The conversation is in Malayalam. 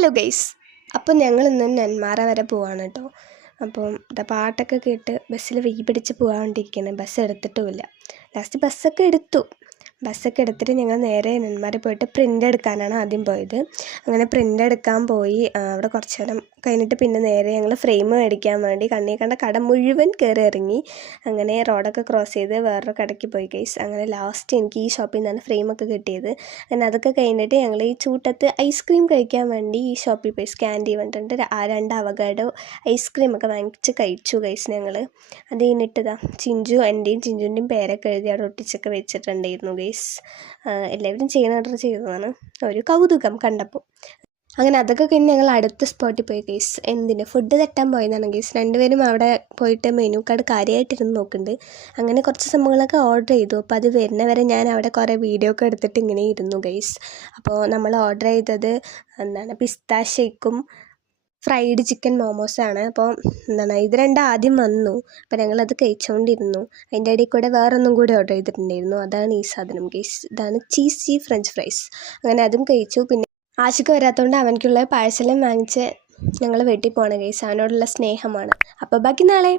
ഹലോ ഗൈസ്, അപ്പോൾ ഞങ്ങൾ ഇന്ന് നെന്മാറ വരെ പോവാണ് കേട്ടോ. അപ്പം പാട്ടൊക്കെ കേട്ട് ബസ്സിൽ വെയ് പിടിച്ച് പോകാണ്ടിരിക്കുകയാണ്. ബസ് എടുത്തിട്ടുമില്ല. ലാസ്റ്റ് ബസ്സൊക്കെ എടുത്തിട്ട് ഞങ്ങൾ നേരെ നെന്മാറ പോയിട്ട് പ്രിൻ്റ് എടുക്കാനാണ് ആദ്യം പോയത്. അങ്ങനെ പ്രിൻ്റ് എടുക്കാൻ പോയി. അവിടെ കുറച്ച് നേരം കഴിഞ്ഞിട്ട് പിന്നെ നേരെ ഞങ്ങൾ ഫ്രെയിം മേടിക്കാൻ വേണ്ടി കണ്ണി കണ്ട കട മുഴുവൻ കയറി ഇറങ്ങി. അങ്ങനെ റോഡൊക്കെ ക്രോസ് ചെയ്ത് വേറൊരു കടയ്ക്ക് പോയി ഗൈസ്. അങ്ങനെ ലാസ്റ്റ് എനിക്ക് ഈ ഷോപ്പിൽ നിന്നാണ് ഫ്രെയിമൊക്കെ കിട്ടിയത്. അങ്ങനെ അതൊക്കെ കഴിഞ്ഞിട്ട് ഞങ്ങൾ ഈ ചൂട്ടത്ത് ഐസ്ക്രീം കഴിക്കാൻ വേണ്ടി ഈ ഷോപ്പിൽ പോയി സ്കാൻഡി വന്നിട്ടുണ്ട്. 2 അവകാഡോ ഐസ്ക്രീമൊക്കെ വാങ്ങിച്ച് കഴിച്ചു ഗൈസ് ഞങ്ങൾ. അത് കഴിഞ്ഞിട്ട് എൻ്റെയും ചിഞ്ചുവിൻ്റെയും പേരൊക്കെ എഴുതി അവിടെ ഒട്ടിച്ചൊക്കെ വെച്ചിട്ടുണ്ടായിരുന്നു ഗൈസ്. എല്ലാവരും ഓർഡർ ചെയ്തതാണ്, ഒരു കൗതുകം കണ്ടപ്പോൾ. അങ്ങനെ അതൊക്കെ കഴിഞ്ഞ് ഞങ്ങൾ അടുത്ത സ്പോട്ടിൽ പോയി ഗൈസ്. ഫുഡ് തട്ടാൻ പോയതാണ് ഗൈസ്. രണ്ടുപേരും അവിടെ പോയിട്ട് മെനു കാർഡ് കാര്യമായിട്ടിരുന്ന് നോക്കുന്നുണ്ട്. അങ്ങനെ കുറച്ച് സംഭവങ്ങളൊക്കെ ഓർഡർ ചെയ്തു. അപ്പോൾ അത് വരുന്നവരെ ഞാൻ അവിടെ കുറേ വീഡിയോ ഒക്കെ എടുത്തിട്ട് ഇങ്ങനെ ഇരുന്നു ഗൈസ്. അപ്പോൾ നമ്മൾ ഓർഡർ ചെയ്തത് പിസ്ത ഷേക്കും ഫ്രൈഡ് ചിക്കൻ മോമോസാണ്. അപ്പോൾ ഇത് രണ്ടും ആദ്യം വന്നു. അപ്പോൾ ഞങ്ങളത് കഴിച്ചുകൊണ്ടിരുന്നു. അതിൻ്റെ ഇടയിൽ കൂടെ വേറൊന്നും കൂടി ഓർഡർ ചെയ്തിട്ടുണ്ടായിരുന്നു. അതാണ് ഈ സാധനം ഗൈസ്. ഇതാണ് ചീസി ഫ്രഞ്ച് ഫ്രൈസ്. അങ്ങനെ അതും കഴിച്ചു. പിന്നെ ആശിക്ക് വരാത്തതുകൊണ്ട് അവനക്കുള്ള പാഴ്സലും വാങ്ങിച്ച് ഞങ്ങൾ വീട്ടിൽ പോകണം ഗൈസ്. അവനോടുള്ള സ്നേഹമാണ്. അപ്പോൾ ബാക്കി നാളെ.